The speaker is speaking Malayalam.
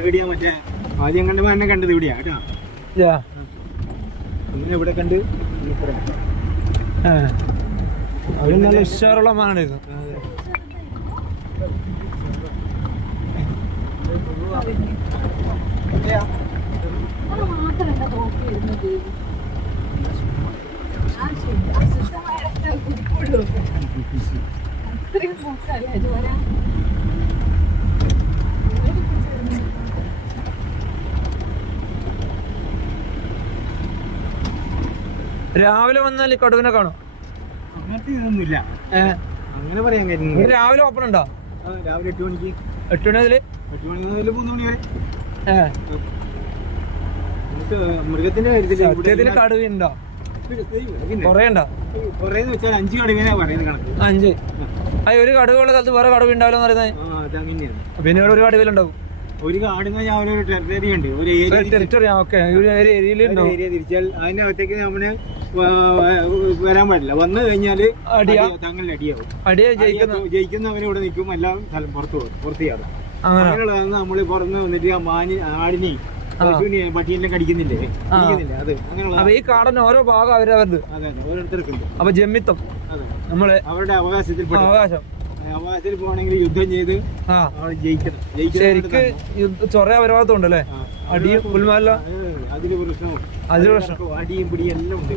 എവിടെയാ മറ്റേ ആദ്യം കണ്ടപ്പോ എന്നെ കണ്ടത് ഇവിടെയാ കേട്ടോ. അങ്ങനെ ഇവിടെ കണ്ട് അവര് നല്ല ഉഷാറുള്ള മാനാണ് ഇത്. രാവിലെ വന്നാൽ കടുവിനെ കാണും. അങ്ങനത്തെ ഇതൊന്നുമില്ല, അങ്ങനെ പറയാൻ കാര്യം. രാവിലെ ഓപ്പൺ ഉണ്ടോ? രാവിലെ 8 മണിക്ക്. 8 മണി മുതൽ 8 മണി മുതൽ 3 മണി വരെ. മൃഗത്തിന്റെ കാര്യത്തിൽ കടുവുണ്ടോ? കൊറേ ഉണ്ടോ? കൊറേന്ന് വെച്ചാൽ 5 കടുവിനാ പറയുന്നത് കണക്ക്. 5. ഒരു കടുവുള്ള സ്ഥലത്ത് വേറെ കടുവ് ഉണ്ടാവില്ല പറയുന്നത്. പിന്നെ ഇവിടെ ഒരു കടുവിലുണ്ടാവും. ഒരു കാടെന്ന് പറഞ്ഞാൽ ഒരു ടെറിട്ടറി ഉണ്ട്, ഒരു ടെറിട്ടറി. ഓക്കെ, ഏരിയ തിരിച്ചാൽ അതിന്റെ അകത്തേക്ക് നമ്മള് വരാൻ പാടില്ല. വന്നു കഴിഞ്ഞാല് തങ്ങളിൽ അടിയാവും. ജയിക്കുന്നവന് ഇവിടെ നിൽക്കും, എല്ലാം സ്ഥലം പുറത്ത് ചെയ്യാതെ. അങ്ങനെയുള്ളതാണ് നമ്മള് പുറന്ന് വന്നിട്ട് ആ ആടിനെയും പശുവിനെയും പട്ടിയെല്ലാം കടിക്കുന്നില്ലേ, അത് അങ്ങനെയുള്ള. ഈ കാടന് ഓരോ ഭാഗം അവരവരുടെ. അതെ, ഓരോരുത്തർക്കുണ്ട്. അപ്പൊ ജമ്മിത്തം നമ്മള് അവരുടെ അവകാശത്തിൽ പോകണമെങ്കിൽ യുദ്ധം ചെയ്ത് ജയിക്കണം. ശരിക്ക് ചൊറ പരമാവത്തുണ്ട് അല്ലേ? അടിയും പുൽമാല അതില് പ്രശ്നവും അടിയും പിടിയും എല്ലാം ഉണ്ട്.